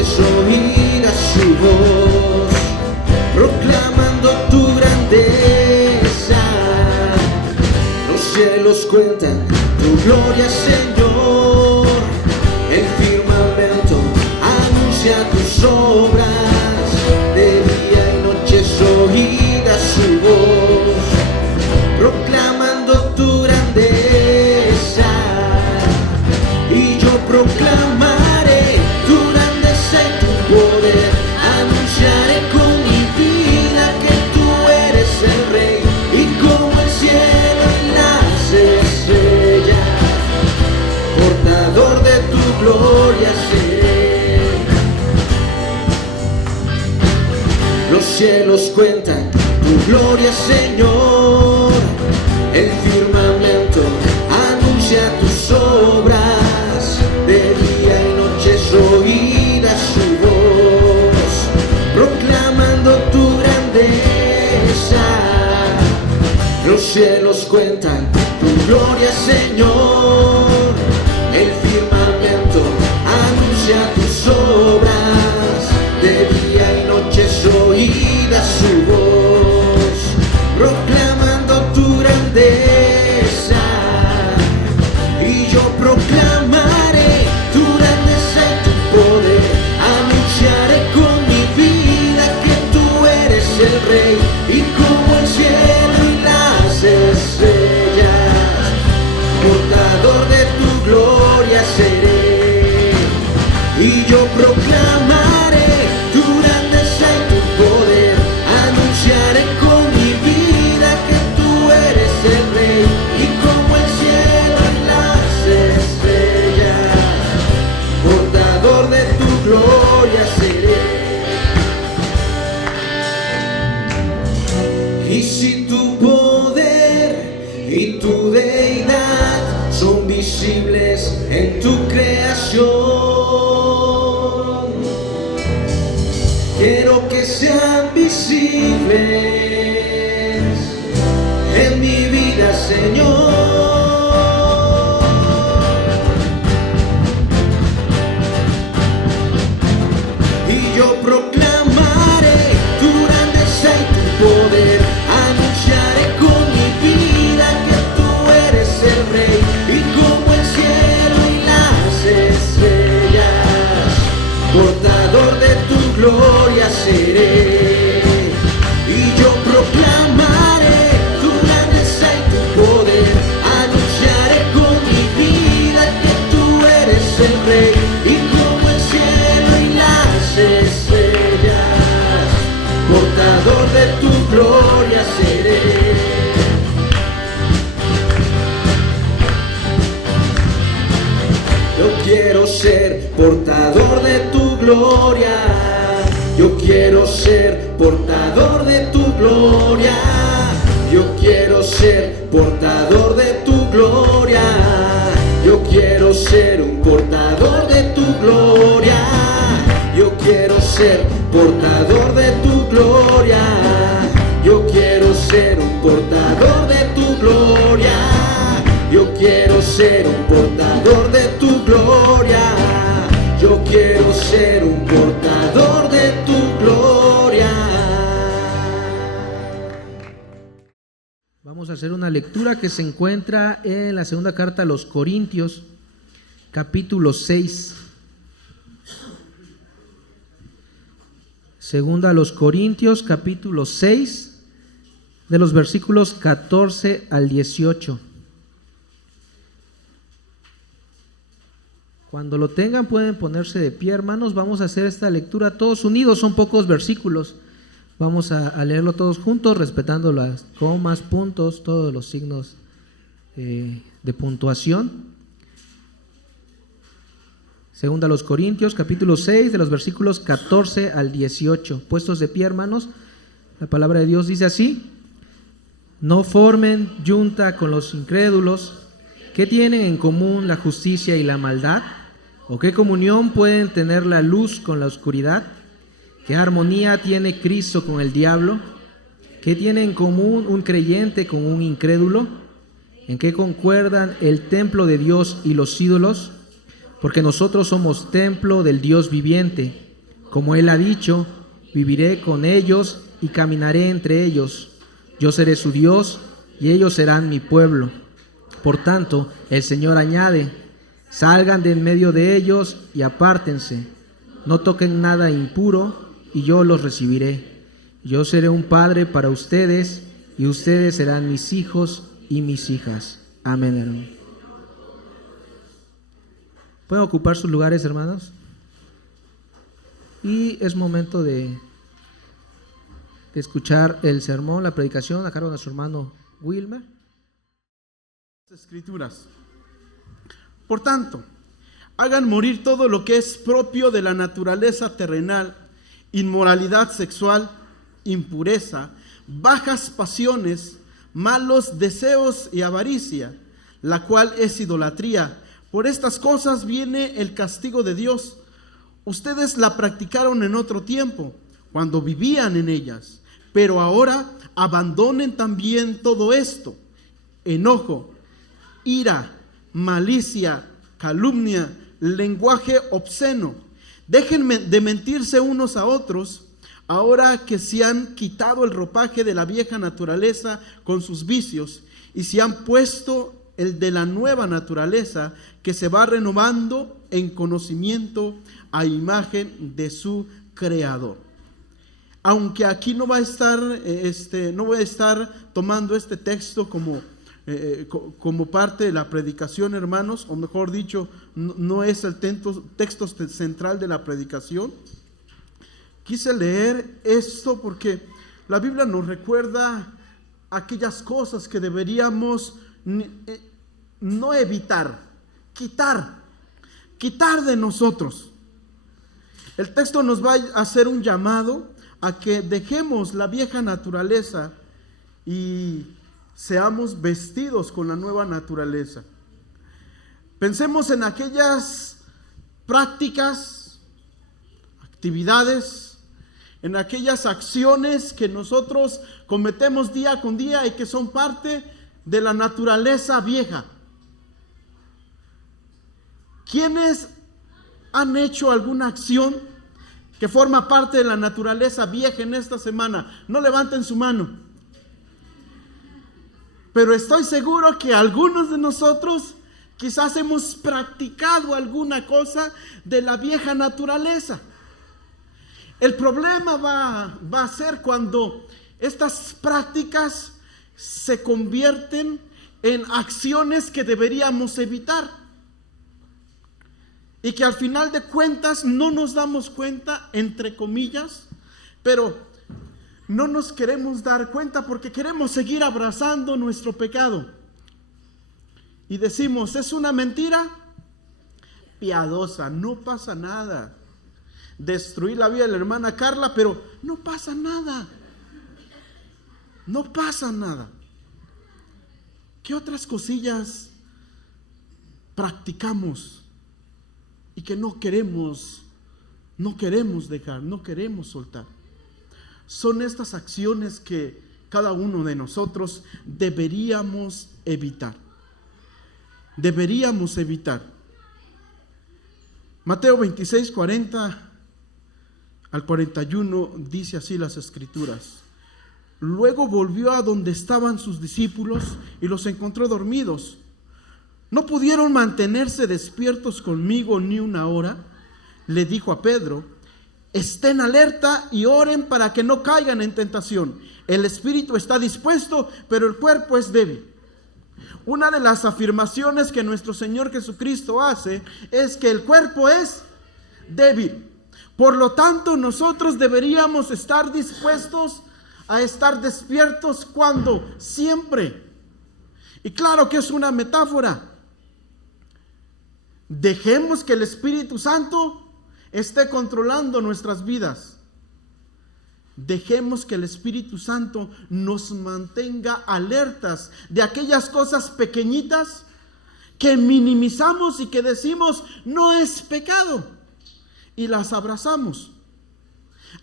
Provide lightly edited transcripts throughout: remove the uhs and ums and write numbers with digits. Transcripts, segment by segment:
noches oída su voz, proclamando tu grandeza. Los cielos cuentan tu gloria, Señor. El firmamento anuncia tus obras. De día y noches oída su voz, proclamando tu grandeza. Y yo proclamaré tu grandeza y tu poder. Anunciaré con mi vida que tú eres el Rey. Y como el cielo y las estrellas, portador de tu gloria seré. Los cielos cuentan tu gloria, Señor. El firmamento anuncia tus obras. De día y noches oída su voz, proclamando tu grandeza. Los cielos cuentan tu gloria, Señor. El firmamento anuncia tus obras. De día y noches oída su voz, proclamando tu grandeza. Y yo proclamaré tu grandeza y tu poder. Anunciaré con mi vida que tú eres el Rey. Y como el cielo y las estrellas, portador de tu gloria seré. Y yo proclamaré tu grandeza y tu poder. Anunciaré con mi vida que tú eres el Rey. Y como el cielo y las estrellas, portador de tu gloria seré. Y si tu poder y tu deidad son visibles en tu creación, quiero que sean visibles en mi vida, Señor. Y yo proclamaré tu grandeza y tu poder. Anunciaré con mi vida que tú eres el Rey. Y como el cielo y las estrellas, portador de tu gloria seré. Y yo proclamaré tu grandeza y tu poder. Anunciaré con mi vida que tú eres el Rey. Y como el cielo y las estrellas, portador de tu gloria seré. Yo quiero ser portador de tu gloria. Yo quiero ser portador de tu gloria. Yo quiero ser portador de tu gloria. Yo quiero ser un portador de tu gloria. Yo quiero ser portador de tu gloria. Yo quiero ser un portador de tu gloria. Yo quiero ser un portador de tu gloria. Yo quiero ser un portador de tu gloria. Vamos a hacer una lectura que se encuentra en la segunda carta a los Corintios, capítulo 6. Segunda a los Corintios, capítulo 6, de los versículos 14 al 18. Cuando lo tengan pueden ponerse de pie, hermanos. Vamos a hacer esta lectura todos unidos, son pocos versículos. Vamos a leerlo todos juntos, respetando las comas, puntos, todos los signos de puntuación. Segunda a los Corintios, capítulo 6, de los versículos 14 al 18. Puestos de pie, hermanos, la palabra de Dios dice así: no formen yunta con los incrédulos. ¿Qué tienen en común la justicia y la maldad? ¿O qué comunión pueden tener la luz con la oscuridad? ¿Qué armonía tiene Cristo con el diablo? ¿Qué tiene en común un creyente con un incrédulo? ¿En qué concuerdan el templo de Dios y los ídolos? Porque nosotros somos templo del Dios viviente. Como Él ha dicho, viviré con ellos y caminaré entre ellos. Yo seré su Dios y ellos serán mi pueblo. Por tanto, el Señor añade: salgan de en medio de ellos y apártense. No toquen nada impuro y yo los recibiré. Yo seré un padre para ustedes y ustedes serán mis hijos y mis hijas. Amén, hermano. ¿Pueden ocupar sus lugares, hermanos? Y es momento de escuchar el sermón, la predicación a cargo de nuestro hermano Wilmer. Escrituras. Por tanto, hagan morir todo lo que es propio de la naturaleza terrenal: inmoralidad sexual, impureza, bajas pasiones, malos deseos y avaricia, la cual es idolatría. Por estas cosas viene el castigo de Dios. Ustedes la practicaron en otro tiempo, cuando vivían en ellas, pero ahora abandonen también todo esto: enojo, ira, malicia, calumnia, lenguaje obsceno. Dejen de mentirse unos a otros, ahora que se han quitado el ropaje de la vieja naturaleza con sus vicios y se han puesto el de la nueva naturaleza, que se va renovando en conocimiento a imagen de su Creador. Aunque aquí no voy a estar tomando este texto como parte de la predicación, hermanos, o mejor dicho, no es el texto central de la predicación. Quise leer esto porque la Biblia nos recuerda aquellas cosas que deberíamos no evitar, quitar de nosotros. El texto nos va a hacer un llamado a que dejemos la vieja naturaleza y seamos vestidos con la nueva naturaleza. Pensemos en aquellas prácticas, actividades, en aquellas acciones que nosotros cometemos día con día y que son parte de la naturaleza vieja. ¿Quiénes han hecho alguna acción que forma parte de la naturaleza vieja en esta semana? No levanten su mano. Pero estoy seguro que algunos de nosotros quizás hemos practicado alguna cosa de la vieja naturaleza. El problema va a ser cuando estas prácticas se convierten en acciones que deberíamos evitar. Y que al final de cuentas no nos damos cuenta, entre comillas, pero no nos queremos dar cuenta porque queremos seguir abrazando nuestro pecado. Y decimos: es una mentira piadosa, no pasa nada. Destruí la vida de la hermana Carla, pero no pasa nada. No pasa nada. ¿Qué otras cosillas practicamos y que no queremos dejar, no queremos soltar? Son estas acciones que cada uno de nosotros deberíamos evitar. Deberíamos evitar. Mateo 26, 40 al 41 dice así las Escrituras: luego volvió a donde estaban sus discípulos y los encontró dormidos. ¿No pudieron mantenerse despiertos conmigo ni una hora? Le dijo a Pedro: estén alerta y oren para que no caigan en tentación. El espíritu está dispuesto, pero el cuerpo es débil. Una de las afirmaciones que nuestro Señor Jesucristo hace es que el cuerpo es débil. Por lo tanto, nosotros deberíamos estar dispuestos a estar despiertos. ¿Cuándo? Siempre. Y claro que es una metáfora. Dejemos que el Espíritu Santo esté controlando nuestras vidas. Dejemos que el Espíritu Santo nos mantenga alertas de aquellas cosas pequeñitas que minimizamos y que decimos no es pecado y las abrazamos.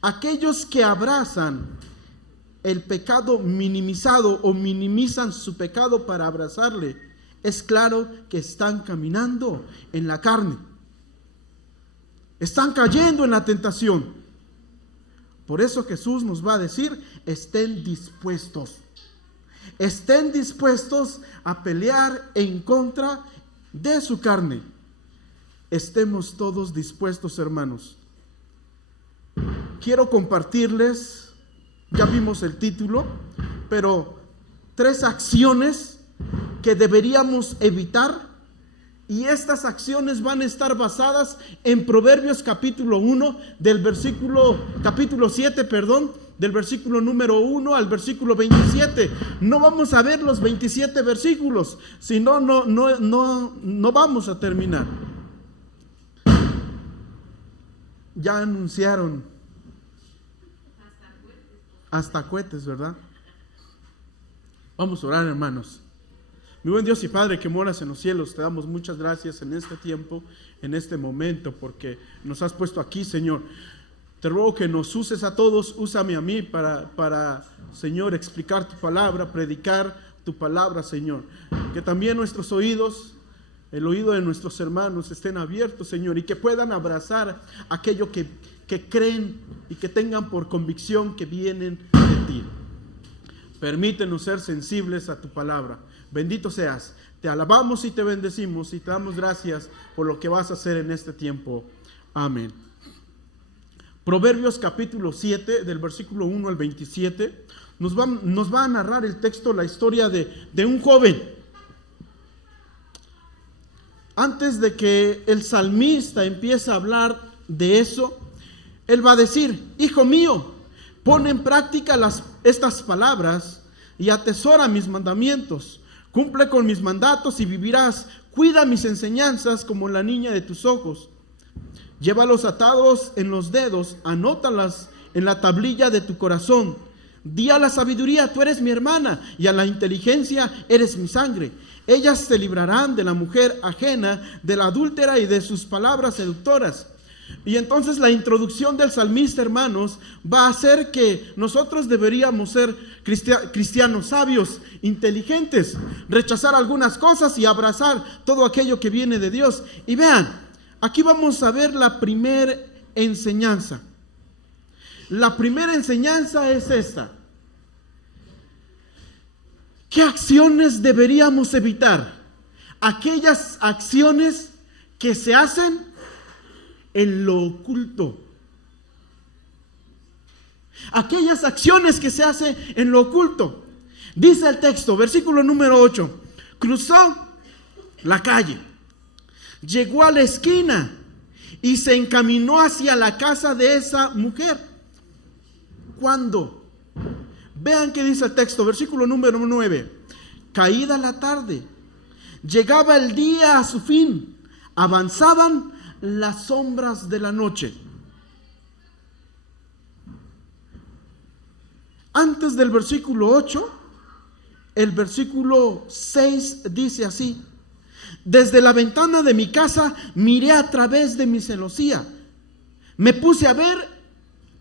Aquellos que abrazan el pecado minimizado o minimizan su pecado para abrazarle, es claro que están caminando en la carne. Están cayendo en la tentación. Por eso Jesús nos va a decir, estén dispuestos. Estén dispuestos a pelear en contra de su carne. Estemos todos dispuestos, hermanos. Quiero compartirles, ya vimos el título, pero 3 acciones que deberíamos evitar, y estas acciones van a estar basadas en Proverbios capítulo 1 capítulo 7, del versículo número 1 al versículo 27. No vamos a ver los 27 versículos, si no, no vamos a terminar. Ya anunciaron hasta cohetes, ¿verdad? Vamos a orar, hermanos. Mi buen Dios y Padre que moras en los cielos, te damos muchas gracias en este tiempo, en este momento, porque nos has puesto aquí, Señor. Te ruego que nos uses a todos, úsame a mí para, Señor, explicar tu palabra, predicar tu palabra, Señor. Que también nuestros oídos, el oído de nuestros hermanos estén abiertos, Señor, y que puedan abrazar aquello que creen y que tengan por convicción que vienen de ti. Permítenos ser sensibles a tu palabra. Bendito seas. Te alabamos y te bendecimos y te damos gracias por lo que vas a hacer en este tiempo. Amén. Proverbios capítulo 7, del versículo 1 al 27, nos va a narrar el texto, la historia de un joven. Antes de que el salmista empiece a hablar de eso, él va a decir: hijo mío, pon en práctica estas palabras y atesora mis mandamientos. Cumple con mis mandatos y vivirás. Cuida mis enseñanzas como la niña de tus ojos. Llévalos atados en los dedos, anótalas en la tablilla de tu corazón. Di a la sabiduría, tú eres mi hermana, y a la inteligencia, eres mi sangre. Ellas te librarán de la mujer ajena, de la adúltera y de sus palabras seductoras. Y entonces la introducción del salmista, hermanos, va a hacer que nosotros deberíamos ser cristianos sabios, inteligentes, rechazar algunas cosas y abrazar todo aquello que viene de Dios. Y vean, aquí vamos a ver la primera enseñanza. La primera enseñanza es esta. ¿Qué acciones deberíamos evitar? Aquellas acciones que se hacen en lo oculto. Aquellas acciones que se hacen en lo oculto. Dice el texto, versículo número 8. Cruzó la calle, llegó a la esquina y se encaminó hacia la casa de esa mujer. ¿Cuándo? Vean qué dice el texto, versículo número 9. Caída la tarde, llegaba el día a su fin, avanzaban las sombras de la noche. Antes del versículo 8, el versículo 6 dice así: desde la ventana de mi casa miré a través de mi celosía. Me puse a ver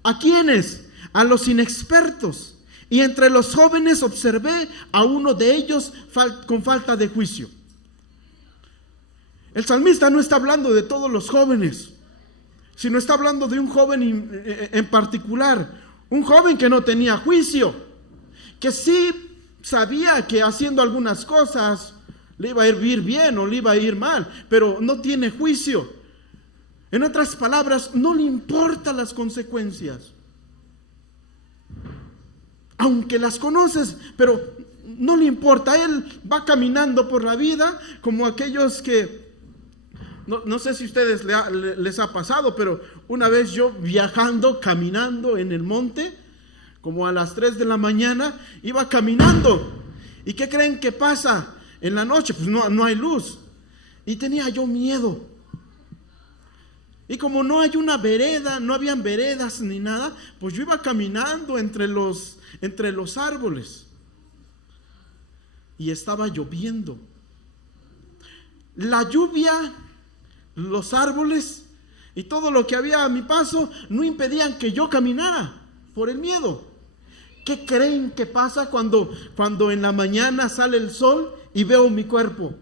a quienes, a los inexpertos, y entre los jóvenes observé a uno de ellos con falta de juicio. El salmista no está hablando de todos los jóvenes, sino está hablando de un joven en particular, un joven que no tenía juicio, que sí sabía que haciendo algunas cosas le iba a ir bien o le iba a ir mal, pero no tiene juicio. En otras palabras, no le importan las consecuencias. Aunque las conoces, pero no le importa. Él va caminando por la vida como aquellos que... No sé si a ustedes les ha pasado, pero una vez yo viajando, caminando en el monte, como a las 3 de la mañana, iba caminando. ¿Y qué creen que pasa en la noche? Pues no hay luz. Y tenía yo miedo. Y como no hay una vereda, no habían veredas ni nada, pues yo iba caminando entre los árboles. Y estaba lloviendo. La lluvia, los árboles y todo lo que había a mi paso no impedían que yo caminara por el miedo. ¿Qué creen que pasa cuando en la mañana sale el sol y veo mi cuerpo?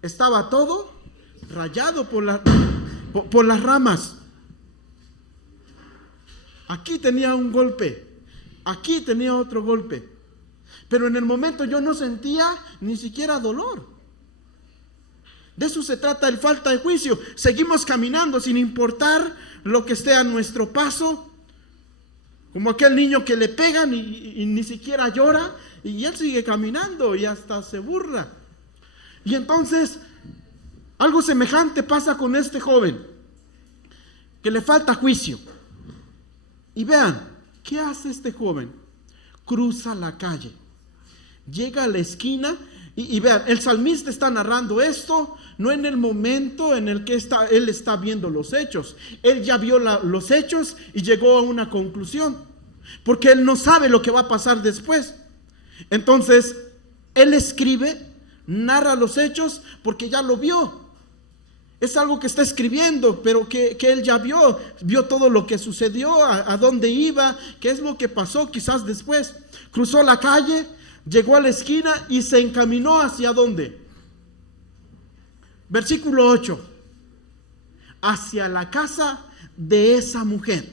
Estaba todo rayado por las ramas. aquí tenía un golpe, aquí tenía otro golpe. Pero en el momento yo no sentía ni siquiera dolor. De eso se trata el falta de juicio. Seguimos caminando sin importar lo que esté a nuestro paso. Como aquel niño que le pegan y ni siquiera llora. Y él sigue caminando y hasta se burla. Y entonces algo semejante pasa con este joven, que le falta juicio. Y vean, ¿qué hace este joven? Cruza la calle, llega a la esquina y vean, el salmista está narrando esto no en el momento en el que él está viendo los hechos. Él ya vio los hechos y llegó a una conclusión, porque él no sabe lo que va a pasar después. Entonces, él escribe, narra los hechos porque ya lo vio. Es algo que está escribiendo, pero que él ya vio todo lo que sucedió, a dónde iba, qué es lo que pasó quizás después. Cruzó la calle, llegó a la esquina y se encaminó hacia ¿dónde? Versículo 8. Hacia la casa de esa mujer.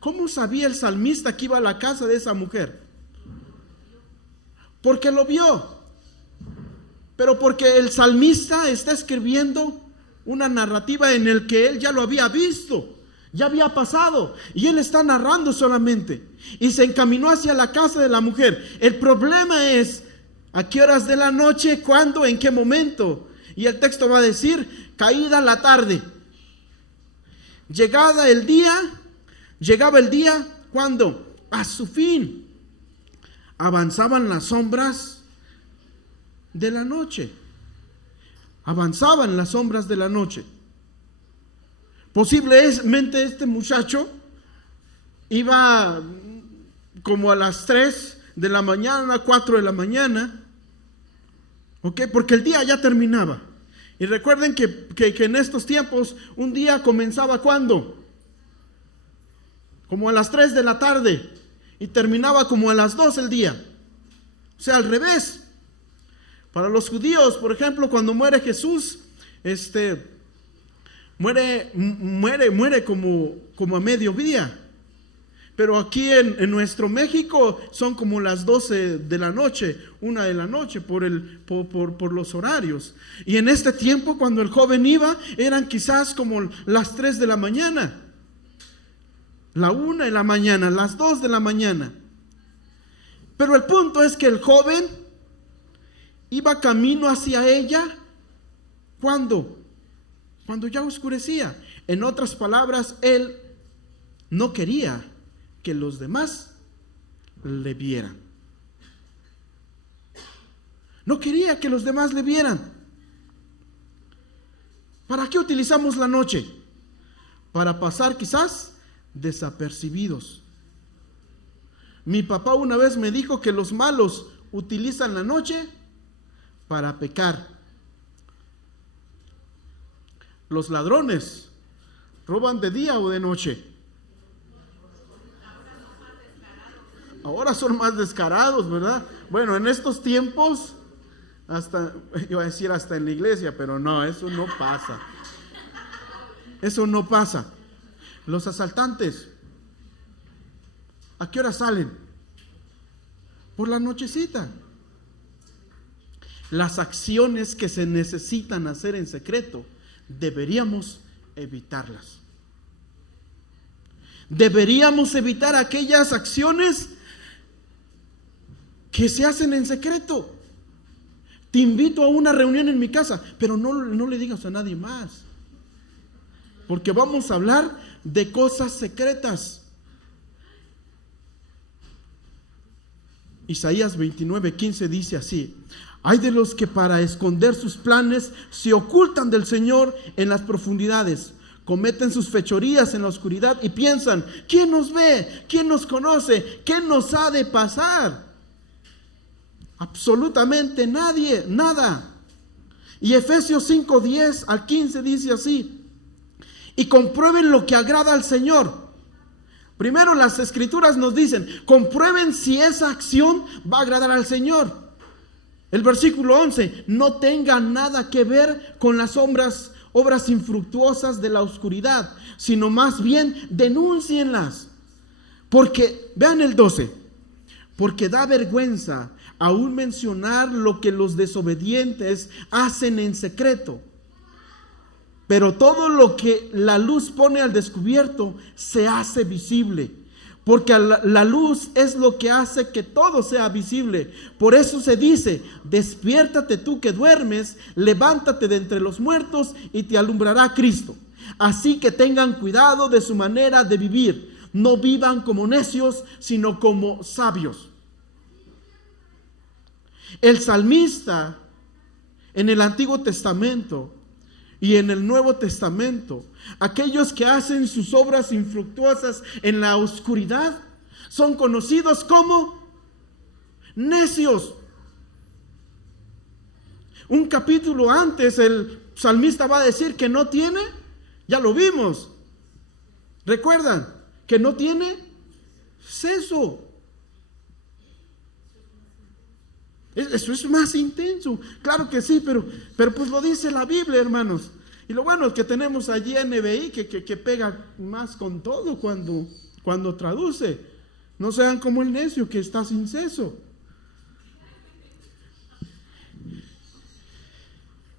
¿Cómo sabía el salmista que iba a la casa de esa mujer? Porque lo vio. Pero porque el salmista está escribiendo una narrativa en el que él ya lo había visto, ya había pasado, y él está narrando solamente. Y se encaminó hacia la casa de la mujer. El problema es a qué horas de la noche, cuándo, en qué momento. Y el texto va a decir, caída la tarde. Llegaba el día, ¿cuándo? A su fin. Avanzaban las sombras de la noche. Avanzaban las sombras de la noche. Posiblemente este muchacho iba como a las 3 de la mañana, 4 de la mañana, ¿ok? Porque el día ya terminaba. Y recuerden que en estos tiempos un día comenzaba ¿cuándo? Como a las 3 de la tarde y terminaba como a las 2 el día. O sea, al revés. Para los judíos, por ejemplo, cuando muere Jesús, muere como a mediodía. Pero aquí en nuestro México son como las 12 de la noche, 1 de la noche por los horarios. Y en este tiempo, cuando el joven iba, eran quizás como las 3 de la mañana, la 1 de la mañana, las 2 de la mañana. Pero el punto es que el joven iba camino hacia ella, ¿cuándo? Cuando ya oscurecía. En otras palabras, él no quería que los demás le vieran. No quería que los demás le vieran. ¿Para qué utilizamos la noche? Para pasar quizás desapercibidos. Mi papá una vez me dijo que los malos utilizan la noche para pecar. Los ladrones roban de día o de noche. Ahora son más descarados, ¿verdad? Bueno, en estos tiempos, iba a decir hasta en la iglesia, pero no, eso no pasa. Eso no pasa. Los asaltantes, ¿a qué hora salen? Por la nochecita. Las acciones que se necesitan hacer en secreto, deberíamos evitarlas. Deberíamos evitar aquellas acciones que se hacen en secreto. Te invito a una reunión en mi casa, pero no le digas a nadie más, porque vamos a hablar de cosas secretas. Isaías 29:15 dice así: hay de los que para esconder sus planes se ocultan del Señor en las profundidades, cometen sus fechorías en la oscuridad y piensan, ¿quién nos ve? ¿Quién nos conoce? ¿Qué nos ha de pasar? Absolutamente nadie, nada. Y Efesios 5:10 al 15 dice así: y comprueben lo que agrada al Señor. Primero las escrituras nos dicen, comprueben si esa acción va a agradar al Señor. El versículo 11, no tenga nada que ver con las obras infructuosas de la oscuridad, sino más bien denúncienlas. Porque, vean el 12, porque da vergüenza aún mencionar lo que los desobedientes hacen en secreto. Pero todo lo que la luz pone al descubierto se hace visible. Porque la luz es lo que hace que todo sea visible. Por eso se dice: despiértate tú que duermes, levántate de entre los muertos y te alumbrará Cristo. Así que tengan cuidado de su manera de vivir. No vivan como necios, sino como sabios. El salmista en el Antiguo Testamento y en el Nuevo Testamento, aquellos que hacen sus obras infructuosas en la oscuridad son conocidos como necios. Un capítulo antes el salmista va a decir que no tiene, ya lo vimos, ¿recuerdan? Que no tiene seso. Eso es más intenso, claro que sí, pero pues lo dice la Biblia, hermanos. Y lo bueno es que tenemos allí NBI que pega más con todo cuando traduce. No sean como el necio que está sin seso.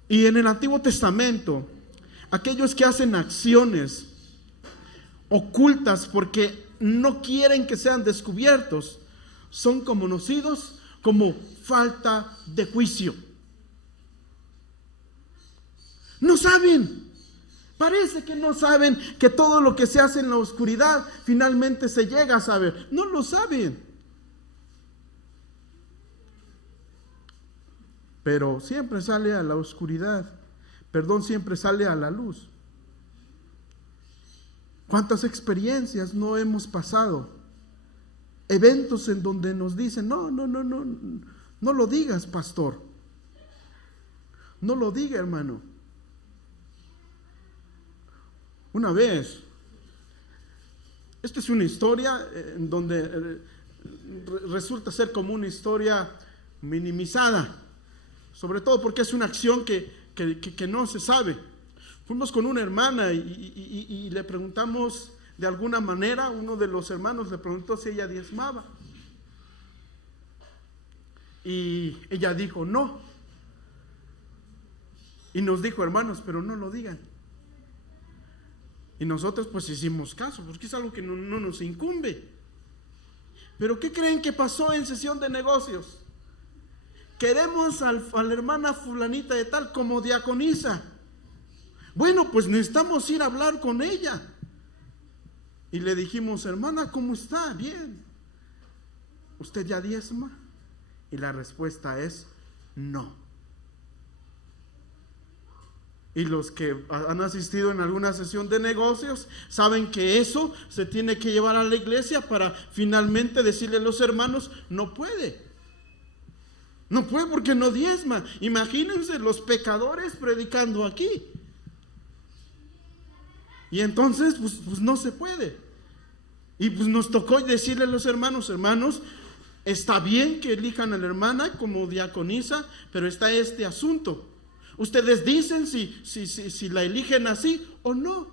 Y en el Antiguo Testamento, aquellos que hacen acciones ocultas porque no quieren que sean descubiertos, son conocidos como falta de juicio. No saben, parece que no saben que todo lo que se hace en la oscuridad finalmente se llega a saber. No lo saben. Pero siempre sale a la oscuridad, siempre sale a la luz. ¿Cuántas experiencias no hemos pasado? Eventos en donde nos dicen: no lo digas, pastor. No lo diga, hermano. Una vez, esta es una historia en donde resulta ser como una historia minimizada, sobre todo porque es una acción que no se sabe. Fuimos con una hermana y le preguntamos de alguna manera, uno de los hermanos le preguntó si ella diezmaba. Y ella dijo no. Y nos dijo: hermanos, pero no lo digan. Y nosotros pues hicimos caso, porque es algo que no nos incumbe. Pero ¿qué creen que pasó en sesión de negocios? Queremos a la hermana fulanita de tal como diaconisa. Bueno, pues necesitamos ir a hablar con ella. Y le dijimos: hermana, ¿cómo está? Bien. ¿Usted ya diezma? Y la respuesta es no. Y los que han asistido en alguna sesión de negocios saben que eso se tiene que llevar a la iglesia para finalmente decirle a los hermanos: no puede. No puede porque no diezma. Imagínense los pecadores predicando aquí. Y entonces pues no se puede. Y pues nos tocó decirle a los hermanos: hermanos, está bien que elijan a la hermana como diaconisa, pero está este asunto. Ustedes dicen si la eligen así o no.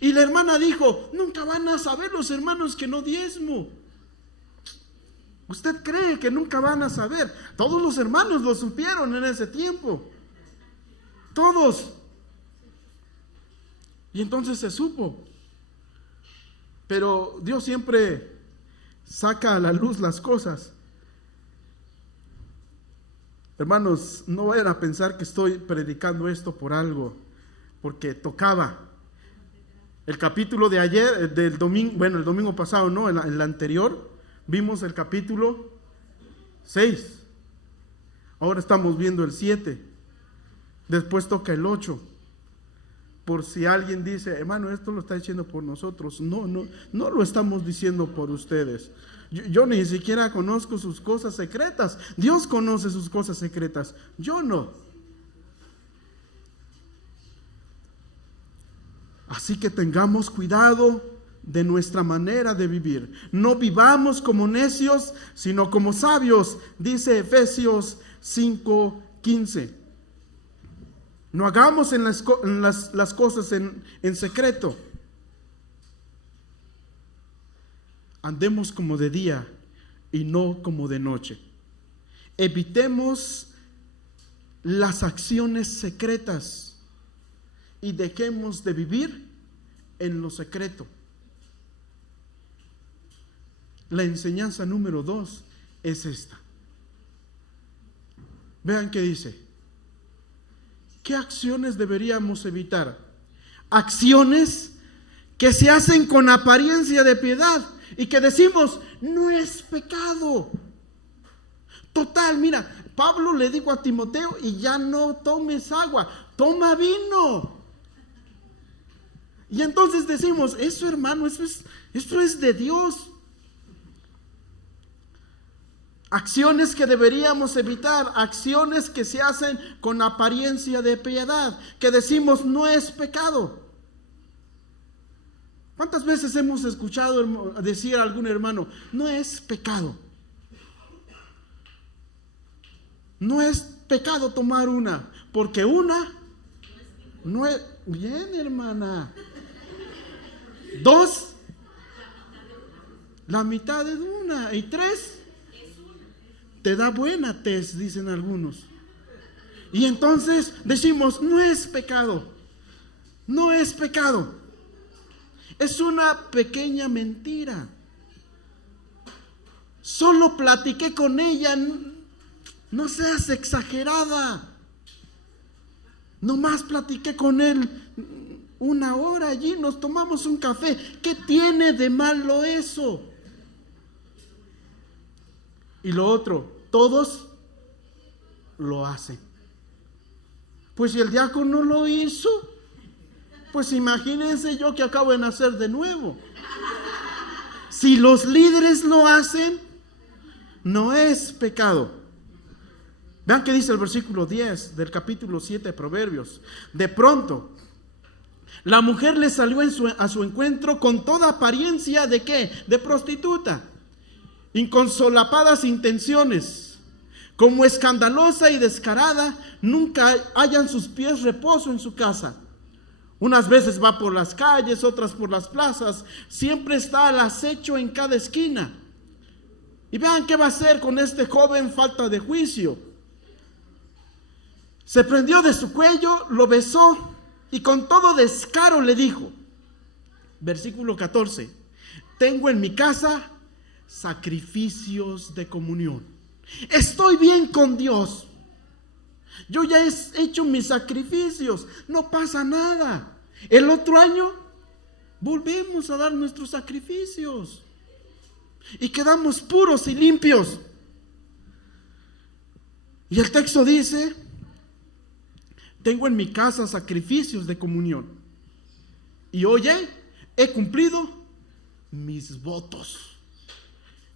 Y la hermana dijo: nunca van a saber los hermanos que no diezmo. ¿Usted cree que nunca van a saber? Todos los hermanos lo supieron en ese tiempo. Todos. Y entonces se supo. Pero Dios siempre saca a la luz las cosas. Hermanos, no vayan a pensar que estoy predicando esto por algo, porque tocaba. El capítulo de ayer, del domingo, el domingo pasado, no, en el anterior, vimos el capítulo 6. Ahora estamos viendo el 7. Después toca el 8. Por si alguien dice: hermano, esto lo está diciendo por nosotros. No lo estamos diciendo por ustedes. Yo ni siquiera conozco sus cosas secretas. Dios conoce sus cosas secretas. Yo no. Así que tengamos cuidado de nuestra manera de vivir. No vivamos como necios, sino como sabios, dice Efesios 5:15. No hagamos las cosas en secreto. andemos como de día y no como de noche. Evitemos las acciones secretas y dejemos de vivir en lo secreto. La enseñanza número 2 es esta. Vean qué dice. ¿Qué acciones deberíamos evitar? Acciones que se hacen con apariencia de piedad y que decimos, no es pecado. Total, mira, Pablo le dijo a Timoteo, y ya no tomes agua, toma vino. Y entonces decimos, eso hermano, esto es de Dios. Acciones que deberíamos evitar, acciones que se hacen con apariencia de piedad, que decimos no es pecado. ¿Cuántas veces hemos escuchado decir a algún hermano, no es pecado? No es pecado tomar una, porque una no es bien, hermana. 2, la mitad de una. Y 3, te da buena tez, dicen algunos. Y entonces decimos, no es pecado. No es pecado. Es una pequeña mentira. Solo platiqué con ella. No seas exagerada. Nomás platiqué con él 1 hora allí, nos tomamos un café. ¿Qué tiene de malo eso? Y lo otro, todos lo hacen. Pues si el diácono lo hizo, pues imagínense yo que acabo de nacer de nuevo. Si los líderes lo hacen, no es pecado. Vean qué dice el versículo 10 del capítulo 7 de Proverbios. De pronto, la mujer le salió a su encuentro con toda apariencia de ¿qué? De prostituta, inconsolapadas intenciones, como escandalosa y descarada, nunca hallan sus pies reposo en su casa. Unas veces va por las calles, otras por las plazas, siempre está al acecho en cada esquina. Y vean qué va a hacer con este joven falta de juicio. Se prendió de su cuello, lo besó y con todo descaro le dijo, versículo 14, tengo en mi casa sacrificios de comunión. Estoy bien con Dios. Yo ya he hecho mis sacrificios, no pasa nada. El otro año volvemos a dar nuestros sacrificios y quedamos puros y limpios. Y el texto dice, tengo en mi casa sacrificios de comunión. Y oye, he cumplido mis votos.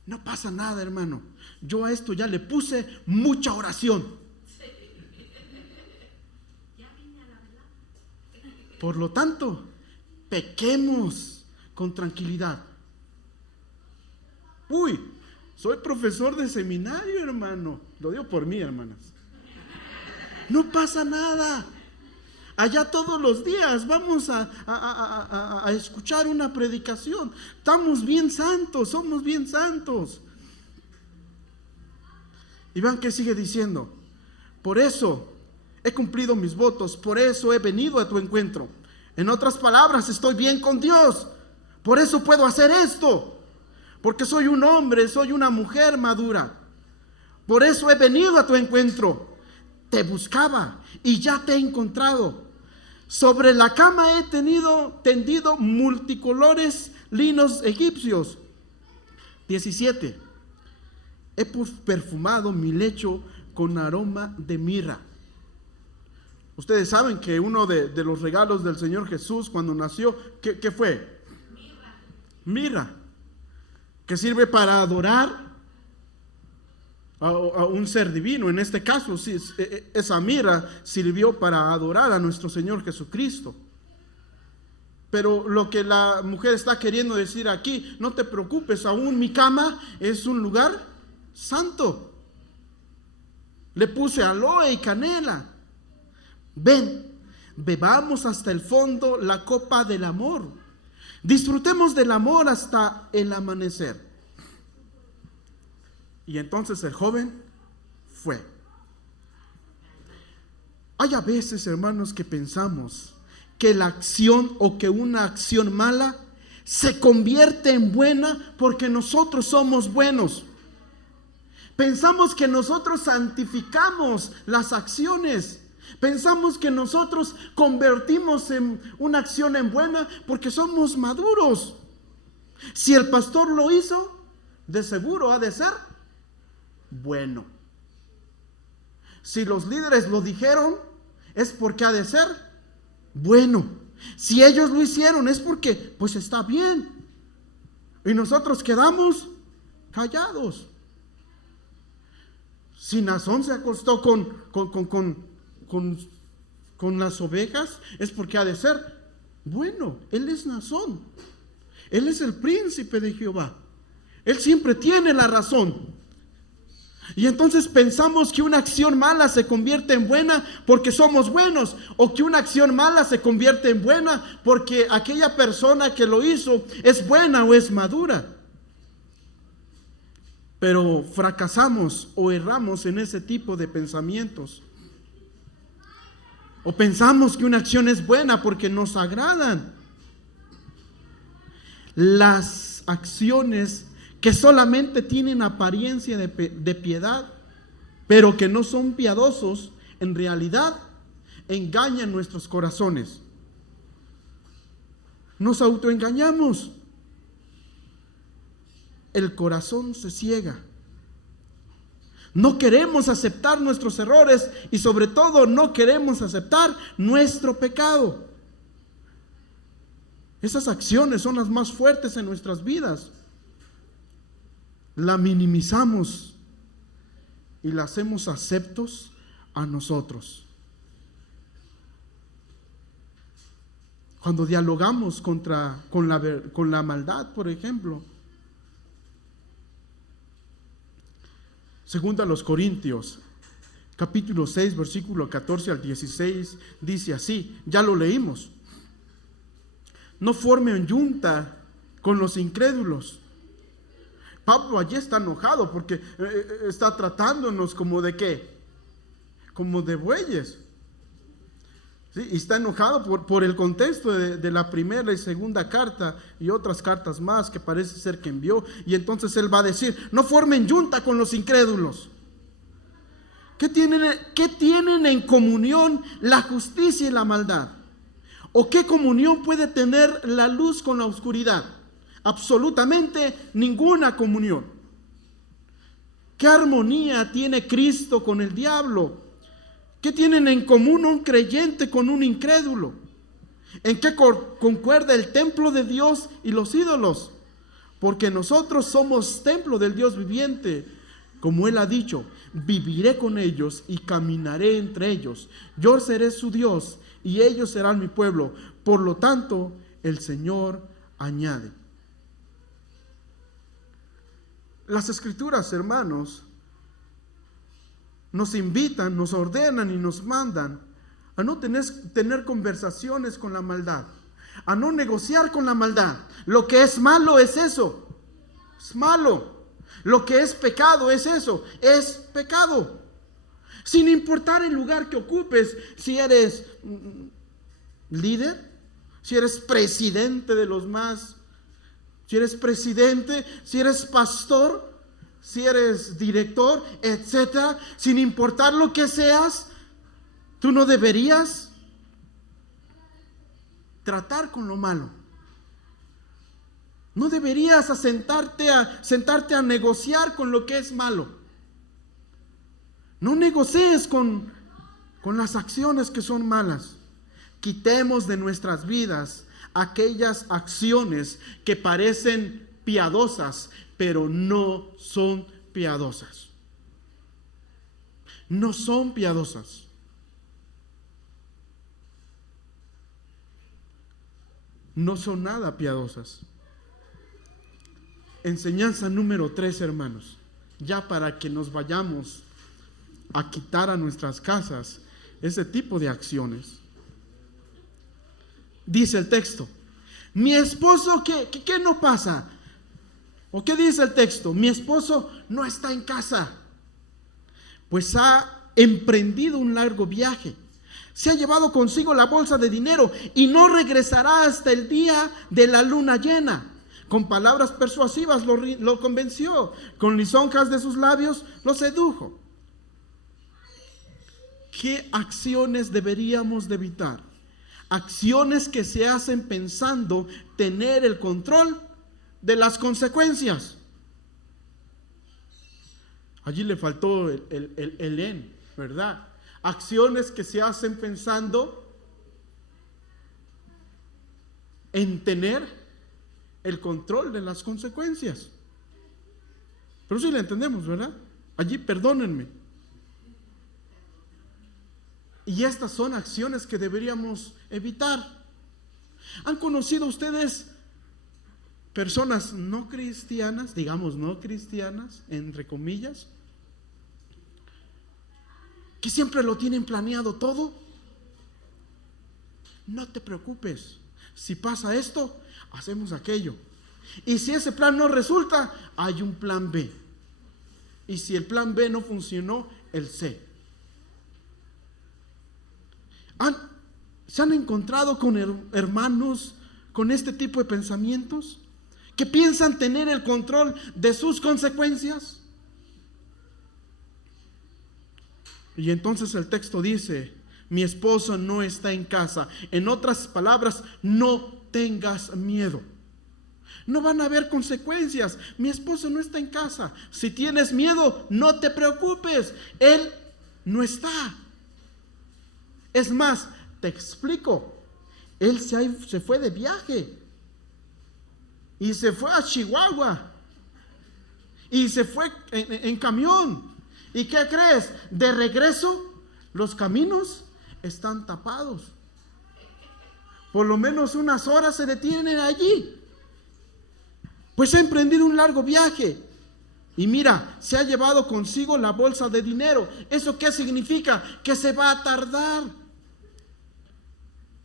No pasa nada, hermano. Yo a esto ya le puse mucha oración. Por lo tanto, pequemos con tranquilidad. Uy, soy profesor de seminario, hermano. Lo digo por mí, hermanas. No pasa nada. Allá todos los días vamos a escuchar una predicación. Estamos bien santos, somos bien santos. Y vean que sigue diciendo, por eso he cumplido mis votos, por eso he venido a tu encuentro. En otras palabras, estoy bien con Dios. Por eso puedo hacer esto. Porque soy un hombre, soy una mujer madura. Por eso he venido a tu encuentro. Te buscaba y ya te he encontrado. Sobre la cama he tendido multicolores linos egipcios. 17. He perfumado mi lecho con aroma de mirra. Ustedes saben que uno de los regalos del Señor Jesús cuando nació, ¿qué fue? Mirra. Que sirve para adorar a un ser divino. En este caso, sí, esa mirra sirvió para adorar a nuestro Señor Jesucristo. Pero lo que la mujer está queriendo decir aquí, no te preocupes, aún mi cama es un lugar santo. Le puse aloe y canela. Ven, bebamos hasta el fondo la copa del amor. Disfrutemos del amor hasta el amanecer. Y entonces el joven fue. Hay a veces, hermanos, que pensamos que la acción o que una acción mala se convierte en buena porque nosotros somos buenos. Pensamos que nosotros santificamos las acciones. Pensamos que nosotros convertimos en una acción en buena porque somos maduros. Si el pastor lo hizo, de seguro ha de ser bueno. Si los líderes lo dijeron, es porque ha de ser bueno. Si ellos lo hicieron, es porque pues está bien. Y nosotros quedamos callados. Si Nazón se acostó con las ovejas, es porque ha de ser bueno. Él es Nazón. Él es el príncipe de Jehová. Él siempre tiene la razón. Y entonces pensamos que una acción mala se convierte en buena porque somos buenos, o que una acción mala se convierte en buena porque aquella persona que lo hizo es buena o es madura. Pero fracasamos o erramos en ese tipo de pensamientos. O pensamos que una acción es buena porque nos agradan. Las acciones que solamente tienen apariencia de piedad, pero que no son piadosos, en realidad engañan nuestros corazones. Nos autoengañamos. El corazón se ciega. No queremos aceptar nuestros errores y sobre todo no queremos aceptar nuestro pecado. Esas acciones son las más fuertes en nuestras vidas. La minimizamos y la hacemos aceptos a nosotros. Cuando dialogamos con la maldad, por ejemplo, según a los Corintios, capítulo 6, versículo 14 al 16, dice así, ya lo leímos: no formen yunta con los incrédulos. Pablo allí está enojado porque está tratándonos como de ¿qué? Como de bueyes. ¿Sí? Y está enojado por el contexto de la primera y segunda carta y otras cartas más que parece ser que envió. Y entonces él va a decir, no formen yunta con los incrédulos. ¿Qué tienen en comunión la justicia y la maldad? ¿O qué comunión puede tener la luz con la oscuridad? Absolutamente ninguna comunión. ¿Qué armonía tiene Cristo con el diablo? ¿Qué tienen en común un creyente con un incrédulo? ¿En qué concuerda el templo de Dios y los ídolos? Porque nosotros somos templo del Dios viviente. Como Él ha dicho, viviré con ellos y caminaré entre ellos. Yo seré su Dios y ellos serán mi pueblo. Por lo tanto, el Señor añade. Las Escrituras, hermanos, nos invitan, nos ordenan y nos mandan a no tener conversaciones con la maldad, a no negociar con la maldad. Lo que es malo es eso, es malo. Lo que es pecado es eso, es pecado. Sin importar el lugar que ocupes, si eres líder, si eres presidente de los más, si eres presidente, si eres pastor, si eres director, etcétera, sin importar lo que seas, tú no deberías tratar con lo malo. No deberías sentarte a negociar con lo que es malo. No negocies con las acciones que son malas. Quitemos de nuestras vidas aquellas acciones que parecen piadosas, pero no son piadosas. No son piadosas. No son nada piadosas. Enseñanza número 3, hermanos, ya para que nos vayamos a quitar a nuestras casas ese tipo de acciones. Dice el texto: Mi esposo, ¿qué no pasa? ¿O qué dice el texto? Mi esposo no está en casa, pues ha emprendido un largo viaje. Se ha llevado consigo la bolsa de dinero y no regresará hasta el día de la luna llena. Con palabras persuasivas lo convenció, con lisonjas de sus labios lo sedujo. ¿Qué acciones deberíamos de evitar? Acciones que se hacen pensando tener el control de las consecuencias. Allí le faltó el en, ¿verdad? Acciones que se hacen pensando en tener el control de las consecuencias. Pero sí le entendemos, ¿verdad? Allí, perdónenme. Y estas son acciones que deberíamos evitar. ¿Han conocido ustedes personas no cristianas, digamos no cristianas, entre comillas, que siempre lo tienen planeado todo? No te preocupes, si pasa esto, hacemos aquello. Y si ese plan no resulta, hay un plan B. Y si el plan B no funcionó, el C. ¿Se han encontrado con hermanos con este tipo de pensamientos? Que piensan tener el control de sus consecuencias. Y entonces el texto dice: mi esposo no está en casa. En otras palabras, no tengas miedo. No van a haber consecuencias. Mi esposo no está en casa. Si tienes miedo, no te preocupes. Él no está. Es más, te explico. Él se fue de viaje. Y se fue a Chihuahua. Y se fue en camión. ¿Y qué crees? De regreso, los caminos están tapados. Por lo menos unas horas se detienen allí. Pues ha emprendido un largo viaje. Y mira, se ha llevado consigo la bolsa de dinero. ¿Eso qué significa? Que se va a tardar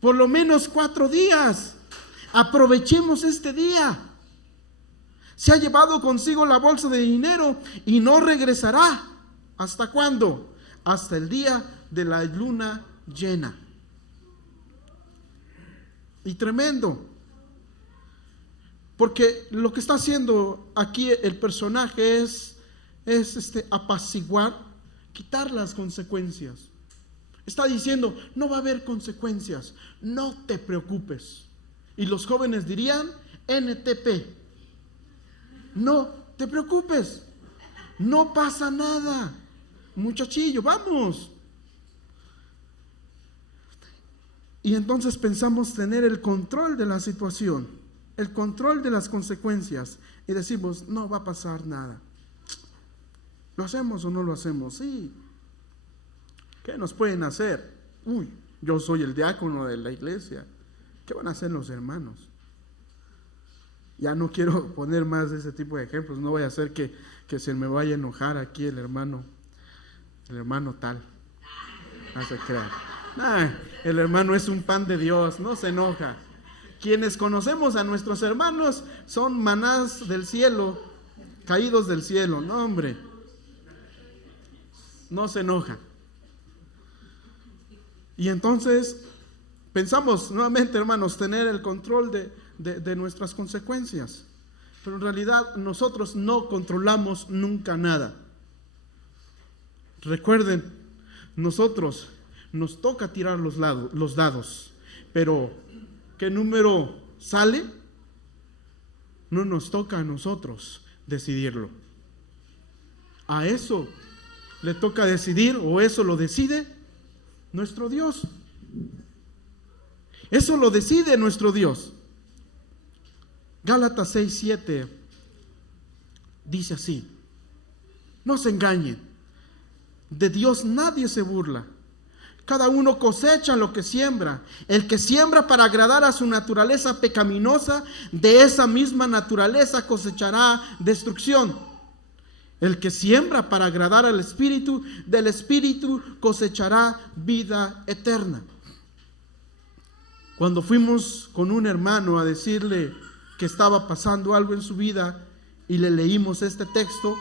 por lo menos 4 días. Aprovechemos este día. Se ha llevado consigo la bolsa de dinero y no regresará. ¿Hasta cuándo? Hasta el día de la luna llena. Y tremendo. Porque lo que está haciendo aquí el personaje es apaciguar, quitar las consecuencias. Está diciendo, no va a haber consecuencias, no te preocupes. Y los jóvenes dirían, NTP, no te preocupes, no pasa nada, muchachillo, vamos. Y entonces pensamos tener el control de la situación, el control de las consecuencias, y decimos, no va a pasar nada. ¿Lo hacemos o no lo hacemos? Sí. ¿Qué nos pueden hacer? Uy, yo soy el diácono de la iglesia. ¿Qué van a hacer los hermanos? Ya no quiero poner más de ese tipo de ejemplos. No voy a hacer que se me vaya a enojar aquí el hermano tal. No se crea. El hermano es un pan de Dios, no se enoja. Quienes conocemos a nuestros hermanos son manás del cielo, caídos del cielo. No, hombre, no se enoja. Y entonces pensamos nuevamente, hermanos, tener el control de nuestras consecuencias. Pero en realidad nosotros no controlamos nunca nada. Recuerden, nosotros nos toca tirar los dados, pero ¿qué número sale? No nos toca a nosotros decidirlo. A eso le toca decidir, o eso lo decide nuestro Dios. Eso lo decide nuestro Dios. Gálatas 6:7 dice así: no se engañen, de Dios nadie se burla. Cada uno cosecha lo que siembra. El que siembra para agradar a su naturaleza pecaminosa, de esa misma naturaleza cosechará destrucción. El que siembra para agradar al Espíritu, del Espíritu cosechará vida eterna. Cuando fuimos con un hermano a decirle que estaba pasando algo en su vida y le leímos este texto,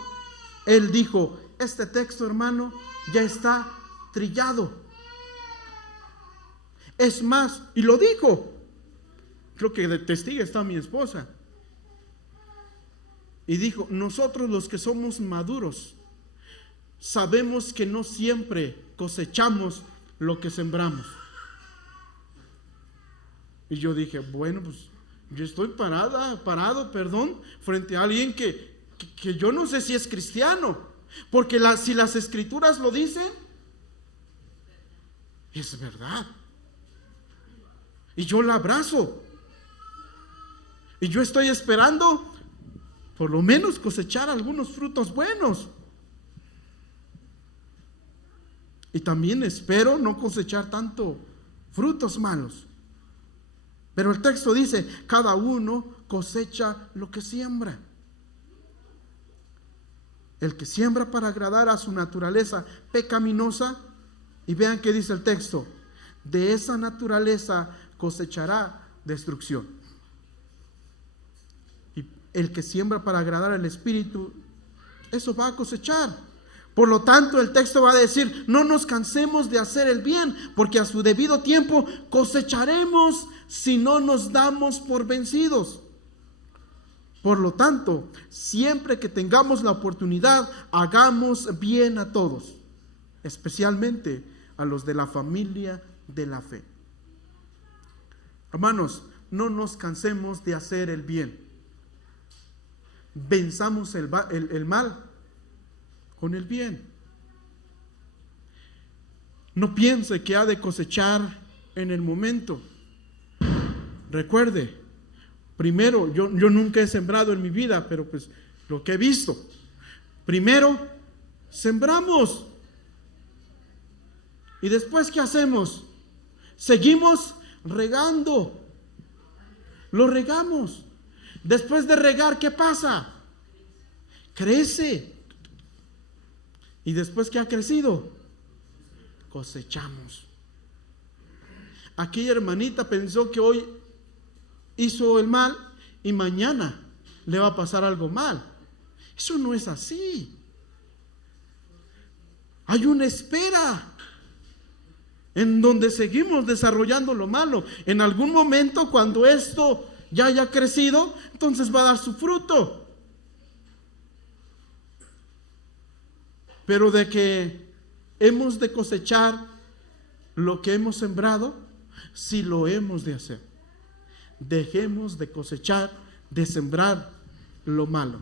él dijo: este texto, hermano, ya está trillado. Es más, y lo dijo, creo que de testigo está mi esposa, y dijo: nosotros los que somos maduros sabemos que no siempre cosechamos lo que sembramos. Y yo dije: bueno, pues yo estoy parado, frente a alguien que yo no sé si es cristiano, porque si las escrituras lo dicen, es verdad. Y yo la abrazo. Y yo estoy esperando por lo menos cosechar algunos frutos buenos. Y también espero no cosechar tanto frutos malos. Pero el texto dice: cada uno cosecha lo que siembra. El que siembra para agradar a su naturaleza pecaminosa, y vean qué dice el texto: de esa naturaleza cosechará destrucción. Y el que siembra para agradar al Espíritu, eso va a cosechar. Por lo tanto, el texto va a decir: no nos cansemos de hacer el bien, porque a su debido tiempo cosecharemos si no nos damos por vencidos. Por lo tanto, siempre que tengamos la oportunidad, hagamos bien a todos, especialmente a los de la familia de la fe. Hermanos, no nos cansemos de hacer el bien. Venzamos el mal con el bien. No piense que ha de cosechar en el momento. Recuerde, primero, yo nunca he sembrado en mi vida, pero pues lo que he visto, primero sembramos. Y después, ¿qué hacemos? Seguimos regando. Lo regamos. Después de regar, ¿qué pasa? Crece. Y después que ha crecido, cosechamos. Aquella hermanita pensó que hoy hizo el mal y mañana le va a pasar algo mal. Eso no es así. Hay una espera en donde seguimos desarrollando lo malo. En algún momento, cuando esto ya haya crecido, entonces va a dar su fruto. Pero de que hemos de cosechar lo que hemos sembrado, sí lo hemos de hacer. Dejemos de cosechar, de sembrar lo malo.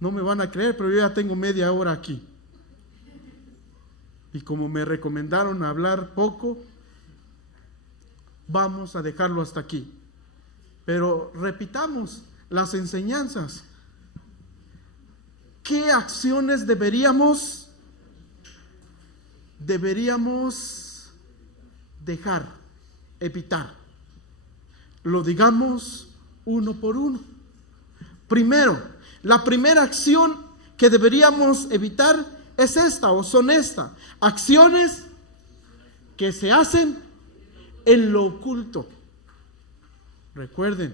No me van a creer, pero yo ya tengo media hora aquí. Y como me recomendaron hablar poco, vamos a dejarlo hasta aquí. Pero repitamos las enseñanzas. ¿Qué acciones deberíamos dejar, evitar? Lo digamos uno por uno. Primero, la primera acción que deberíamos evitar es esta, o son estas: acciones que se hacen en lo oculto. Recuerden,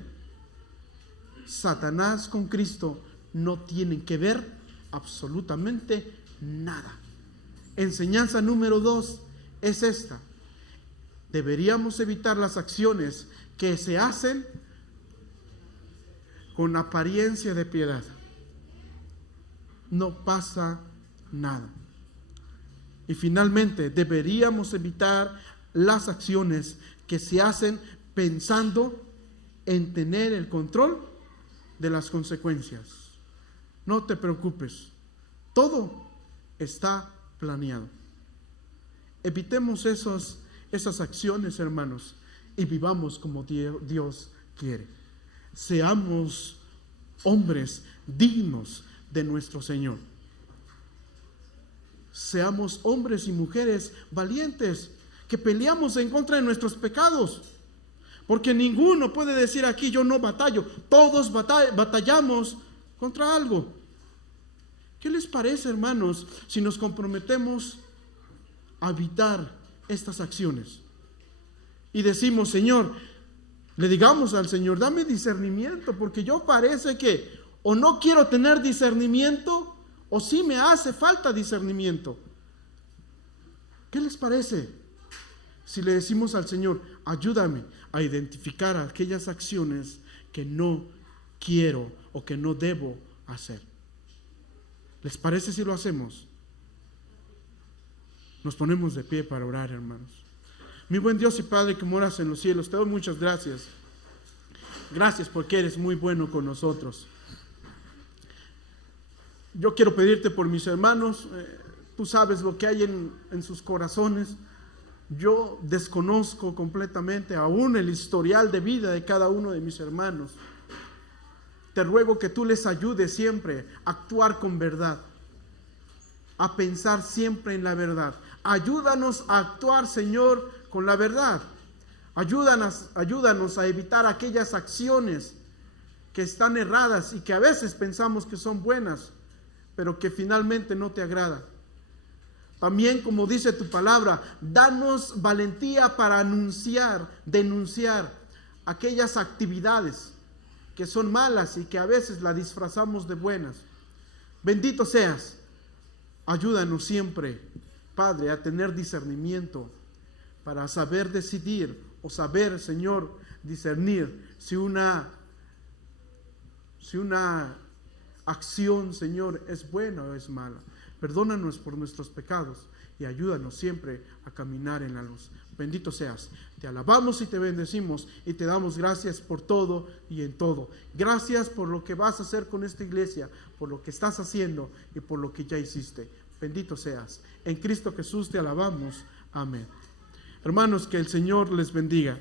Satanás con Cristo no tienen que ver absolutamente nada. Enseñanza número 2 es esta: deberíamos evitar las acciones que se hacen con apariencia de piedad. No pasa nada. Y finalmente, deberíamos evitar las acciones que se hacen pensando en tener el control de las consecuencias. No te preocupes, todo está planeado. Evitemos esas acciones, hermanos, y vivamos como Dios quiere. Seamos hombres dignos de nuestro Señor. Seamos hombres y mujeres valientes, que peleamos en contra de nuestros pecados. Porque ninguno puede decir aquí: yo no batallo. Todos batallamos contra algo. ¿Qué les parece, hermanos, si nos comprometemos a evitar estas acciones? y decimos, Señor, le digamos al Señor, dame discernimiento, porque yo parece que o no quiero tener discernimiento, o sí me hace falta discernimiento. ¿Qué les parece si le decimos al Señor, ayúdame a identificar aquellas acciones que no quiero o que no debo hacer? ¿Les parece si lo hacemos? Nos ponemos de pie para orar, hermanos. Mi buen Dios y Padre que moras en los cielos, te doy muchas gracias. Gracias porque eres muy bueno con nosotros. Yo quiero pedirte por mis hermanos, tú sabes lo que hay en sus corazones. Yo desconozco completamente aún el historial de vida de cada uno de mis hermanos. Te ruego que tú les ayudes siempre a actuar con verdad, a pensar siempre en la verdad. Ayúdanos a actuar, Señor, con la verdad. Ayúdanos a evitar aquellas acciones que están erradas y que a veces pensamos que son buenas, pero que finalmente no te agradan. También, como dice tu palabra, danos valentía para denunciar aquellas actividades que son malas y que a veces la disfrazamos de buenas. Bendito seas. Ayúdanos siempre, Padre, a tener discernimiento para saber decidir o saber, Señor, discernir si una acción, Señor, es buena o es mala. Perdónanos por nuestros pecados y ayúdanos siempre a caminar en la luz. Bendito seas. Te alabamos y te bendecimos y te damos gracias por todo y en todo. Gracias por lo que vas a hacer con esta iglesia, por lo que estás haciendo y por lo que ya hiciste. Bendito seas. En Cristo Jesús te alabamos. Amén. Hermanos, que el Señor les bendiga.